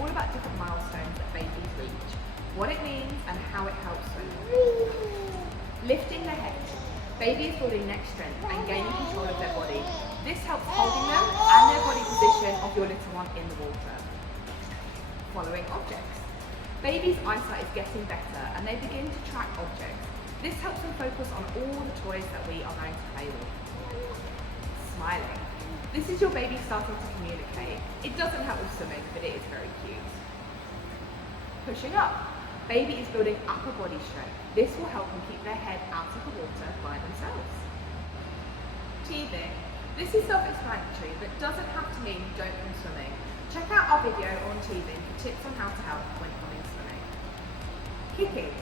all about different milestones that babies reach, what it means and how it helps them. Lifting the head. Baby is building neck strength and gaining control of their body. This helps holding them and their body position of your little one in the water. Following objects. Baby's eyesight is getting better and they begin to track objects. This helps them focus on all the toys that we are going to play with. Smiling. This is your baby starting to communicate. It doesn't help with swimming, but it is very cute. Pushing up. Baby is building upper body strength. This will help them keep their head out of the water by themselves. Teething. This is self-explanatory, but doesn't have to mean you don't come swimming. Check out our video on teething for tips on how to help when coming swimming. Kicking.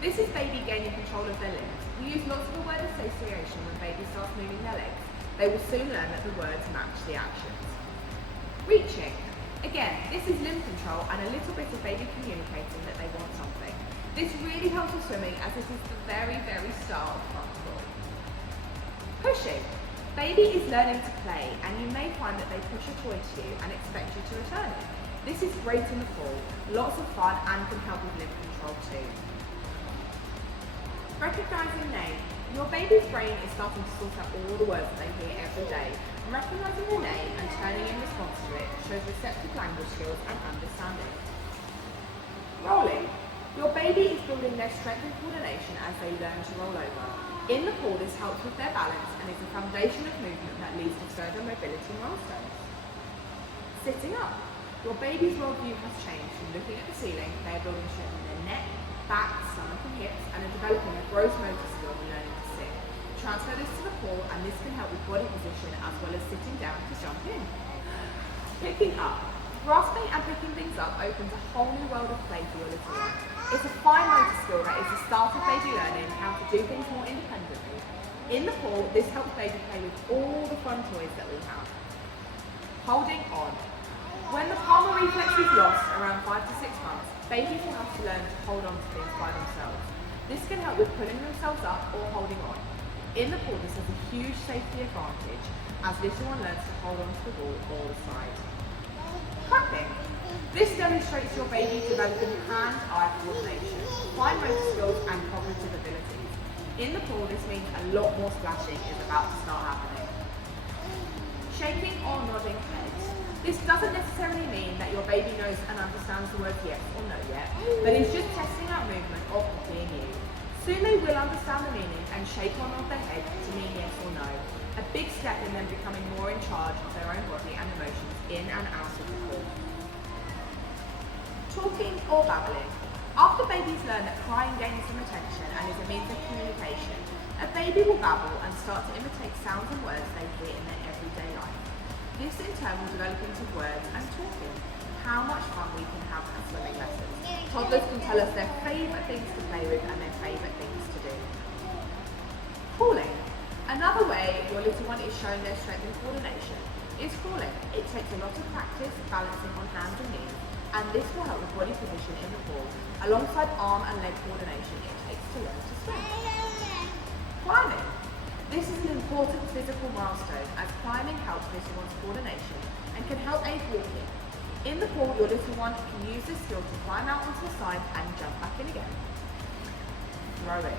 This is baby gaining control of their limbs. We use lots of the word association when baby starts moving their legs. They will soon learn that the words match the actions. Reaching. Again, this is limb control and a little bit of baby communicating that they want something. This really helps with swimming as this is the very, very start of practical. Pushing. Baby is learning to play and you may find that they push a toy to you and expect you to return it. This is great in the pool, lots of fun and can help with limb control too. Recognising name. Your baby's brain is starting to sort out all the words that they hear every day, and recognising their name and turning in response to it shows receptive language skills and understanding. Rolling. Your baby is building their strength and coordination as they learn to roll over. In the pool, this helps with their balance and is a foundation of movement that leads to further mobility milestones. Sitting up. Your baby's worldview has changed from looking at the ceiling. They are building strength in their neck, back, stomach and hips and are developing a gross motor skill and learning to sit. Transfer this to the pool and this can help with body position as well as sitting down to jump in. Picking up. Grasping and picking things up opens a whole new world of play for your little one. It's a fine motor skill that is the start of baby learning how to do things more independently. In the pool, this helps baby play with all the fun toys that we have. Holding on. When the palmar reflex is lost around 5 to 6 months, babies will have to learn to hold on to things by themselves. This can help with pulling themselves up or holding on. In the pool, this has a huge safety advantage as little one learns to hold on to the wall or the side. Clapping. This demonstrates your baby developing hand-eye coordination, fine motor skills and cognitive abilities. In the pool, this means a lot more splashing is about to start happening. Shaking or nodding heads. This doesn't necessarily mean that your baby knows and understands the words yes or no yet, but it's just testing out movement or copying you. Soon they will understand the meaning and shake or nod their head to mean yes or no. A big step in them becoming more in charge of their own body and emotions in and out of the pool. Talking or babbling. After babies learn that crying gains some attention and is a means of communication, a baby will babble and start to imitate sounds and words they hear in their everyday life. This in turn will develop into words and talking. How much fun we can have at swimming lessons. Toddlers can tell us their favourite things to play with and their favourite things to do. Crawling. Another way your little one is showing their strength and coordination is crawling. It takes a lot of practice balancing on hands and knees, and this will help with body position in the pool, alongside arm and leg coordination it takes to learn to swim. Climbing. This is an important physical milestone as climbing helps little one's coordination and can help aid walking. In the pool, your little one can use this skill to climb out onto the side and jump back in again. Rowing.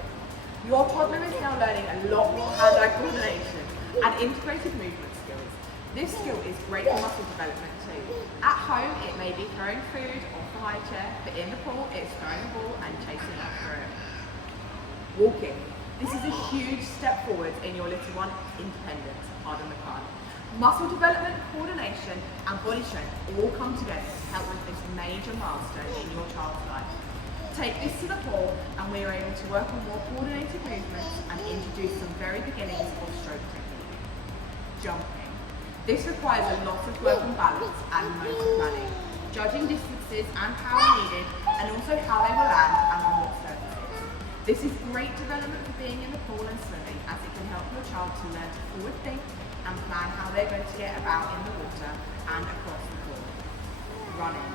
Your toddler is now learning a lot more hand-eye coordination and integrated movement skills. This skill is great for muscle development too. At home, it may be throwing food off the high chair, but in the pool, it's throwing a ball and chasing after it. Walking. This is a huge step forward in your little one's independence, pardon the pun. Muscle development, coordination and body strength all come together to help with this major milestone in your child's life. Take this to the pool and we are able to work on more coordinated movements and introduce some very beginnings of stroke technique. Jumping. This requires a lot of work on balance and motor planning, judging distances and power needed and also how they will land and on what surfaces. This is great development for being in the pool and swimming as it can help your child to learn to forward think and plan how they're going to get about in the water and across the pool. Running.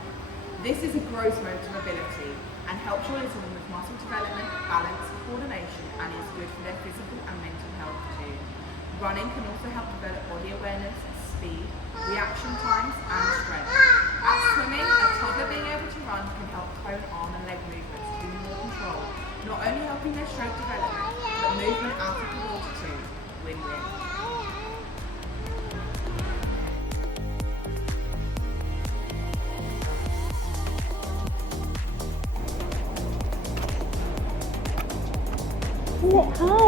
This is a gross motor ability and helps your little one with muscle development, balance, coordination and is good for their physical and mental health too. Running can also help develop body awareness, speed, reaction times and strength. At swimming, a toddler only helping their stroke development, but movement out of the water too. Win-win. Look, hi.